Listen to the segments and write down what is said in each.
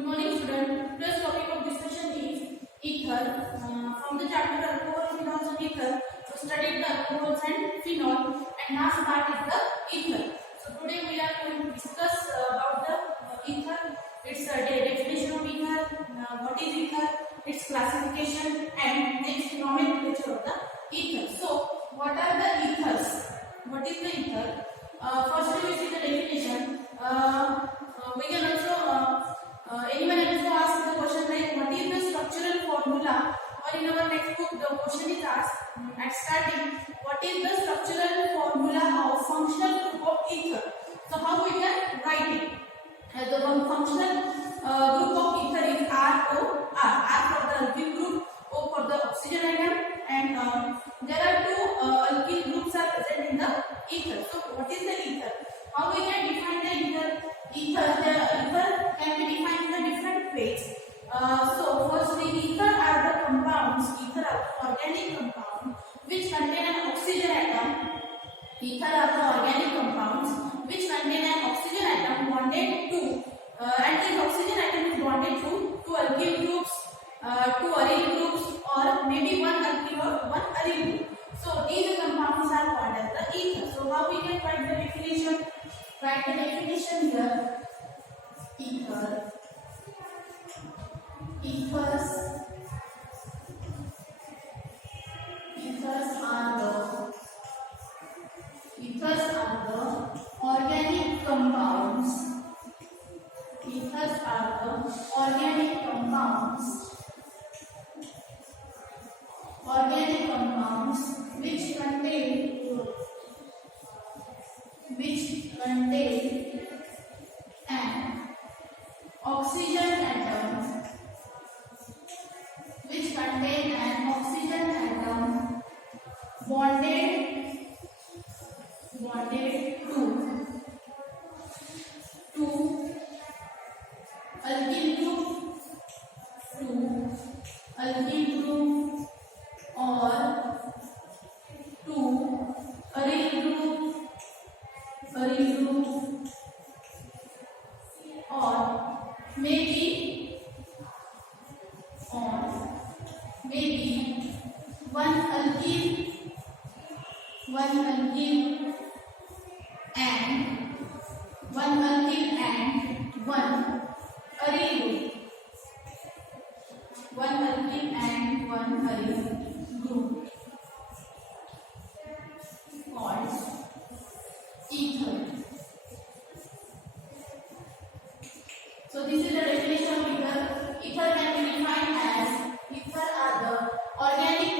Good morning, student. Today's topic of discussion is ether. From the chapter alcohol, phenols, and ether, we studied the alcohols and phenol, and last part is the ether. So today we are going to discuss about the ether, its definition of ether, what is ether, its classification, and next nomenclature of the ether. So what are the ethers? What is the ether? First we see the definition. We can also anyone also ask the question like what is the structural formula, or in our textbook the question is asked at starting what is the structural formula of functional group of ether. So how we can write it? The functional group of ether is ROR. R for the alkyl group, O for the oxygen atom, and there are two alkyl groups are present in the ether. So what is the ether? How we can define the ether? The ether can be defined in the different ways. So firstly, ether are the compounds, ether are the organic compounds which contain an oxygen atom. Ether are the organic compounds which contain an oxygen atom bonded to, and this oxygen atom is bonded to two alkyl groups, two aryl groups, or maybe one alkyl or one aryl group. So these compounds are called as the ether. So how we can write the definition? Write the definition here. Ether. Ethers are the organic compounds. Ethers are the organic compounds. Organic compounds which contain an oxygen atom, which contain an oxygen atom bonded to two alkyl group or two aryl group or maybe one alkyl and one aryl group. One alkyl and one aryl group called ether. So this is the definition of ether. Ether can be defined as ether are the organic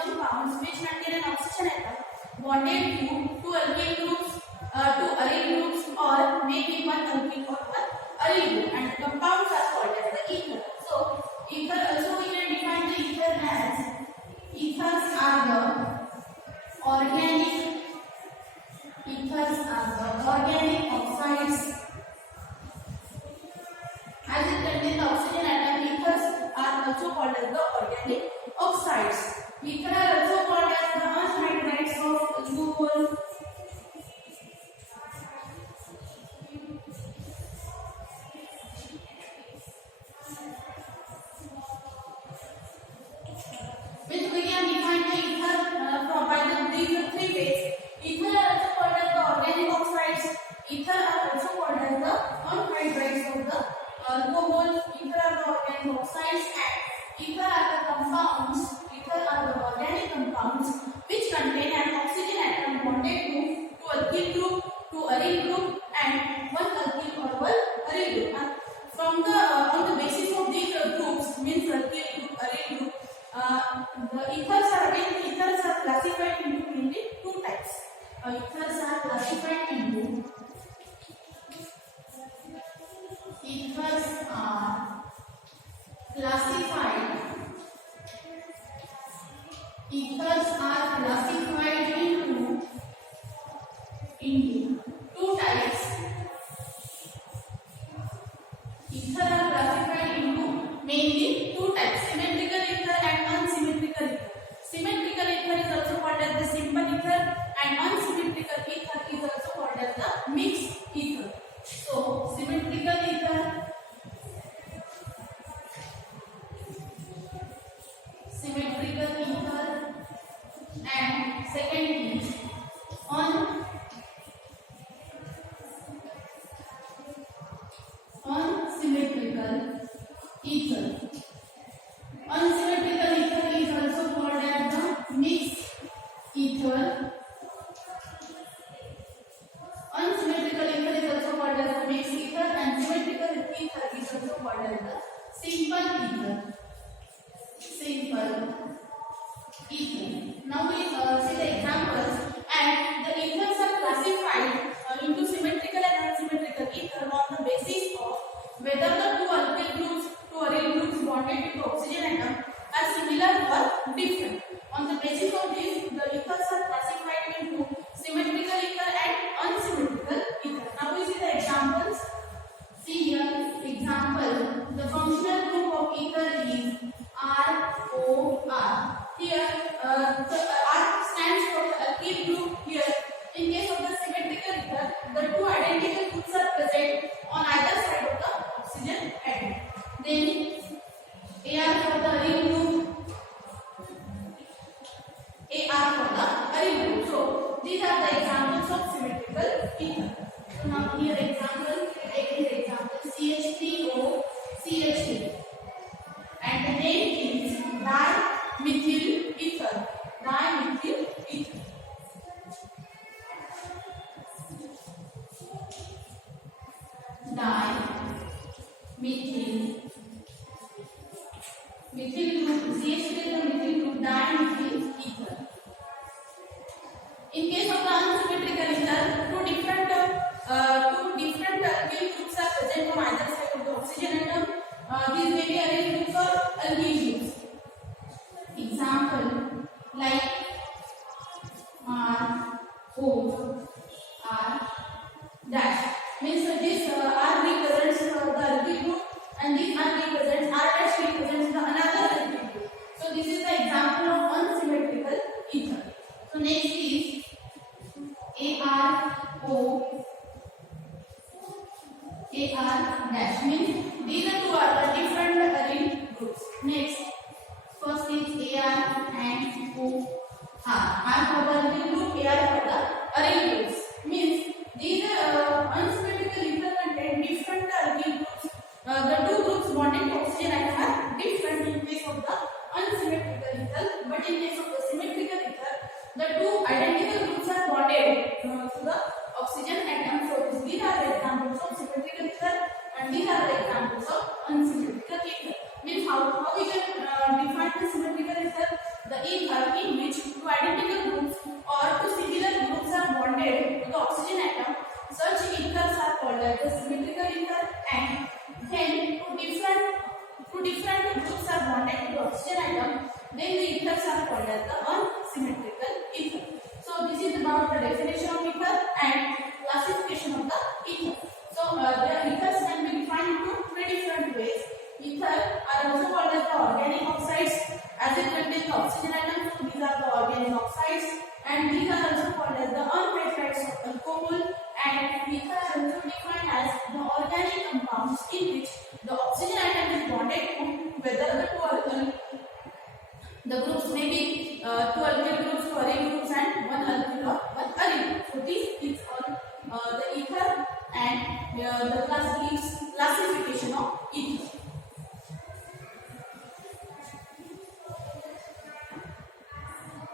compounds which contain an oxygen atom bonded to two alkyl groups, two aryl groups, or maybe one alkyl or one aryl group, and the compounds are called as the ether. So ether also we can define the ether as ethers are the organic oxides. As it contains the oxygen atom, ethers are also called as the organic oxides. Ether are also called as the anhydrides of alcohol. Which we can define the ether by these three ways. Ether are also called as the organic oxides. Ether are also called as the anhydrides of the alcohol. Ether are the organic oxides, and ether are the compounds. Ether are the organic compounds which contain an oxygen atom bonded to two alkyl group, two aryl group, and one alkyl or one aryl group. From the on the basis of these groups, means alkyl group, aryl group, the ethers are classified into mainly two types. Ethers are classified into two types. Ether are classified into mainly two types: symmetrical ether and unsymmetrical ether. Symmetrical ether is also called as the simple ether, and unsymmetrical ether is also called as the mixed ether. So symmetrical ether of symmetrical ether. So now here example, take this example CH3O CH3, and the name is dimethyl ether. Dimethyl ether. Methyl group, CH3 is the methyl group, dimethyl ether. In case of the unsymmetrical ether, two different alkyl groups are present on either side of the oxygen atom. These may be aryl groups or alkyl groups. Example like R, O, R dash means this R represents the alkyl group, and this R represents R dash represents the another alkyl group. So this is the example of unsymmetrical ether. So next is ARO, AR dash means these are two different aryl groups. Next, first is AR and OR. R for the alkyl group, AR for the aryl groups. Means these unsymmetrical ether contain different alkyl groups. The two groups bonding to oxygen atom are different in case of the unsymmetrical ether, but in case of the symmetrical ether, the two identical groups are bonded to the oxygen atom. So these are the examples of symmetrical ether, and these are the examples of unsymmetrical ether. Means how we can define the symmetrical ether? The ether in which two identical groups or two similar groups are bonded to the oxygen atom. Such ethers are called as the symmetrical ether, and when two different groups are bonded to the oxygen atom, then the ethers are called as the unsymmetrical ether. So this is about the definition of ether and classification of the ether. So the ethers can be defined into three different ways. Ether are also called as the organic oxides, as it contains the oxygen atom. So these are the organic oxides, and these are also called as the unhydrides of alcohol. And ether are also defined as the organic compounds in which the oxygen atom is bonded to whether the two alkyl. The groups may be two alkyl groups, two aryl groups, and one alkyl or one aryl. So this is on the ether and the classification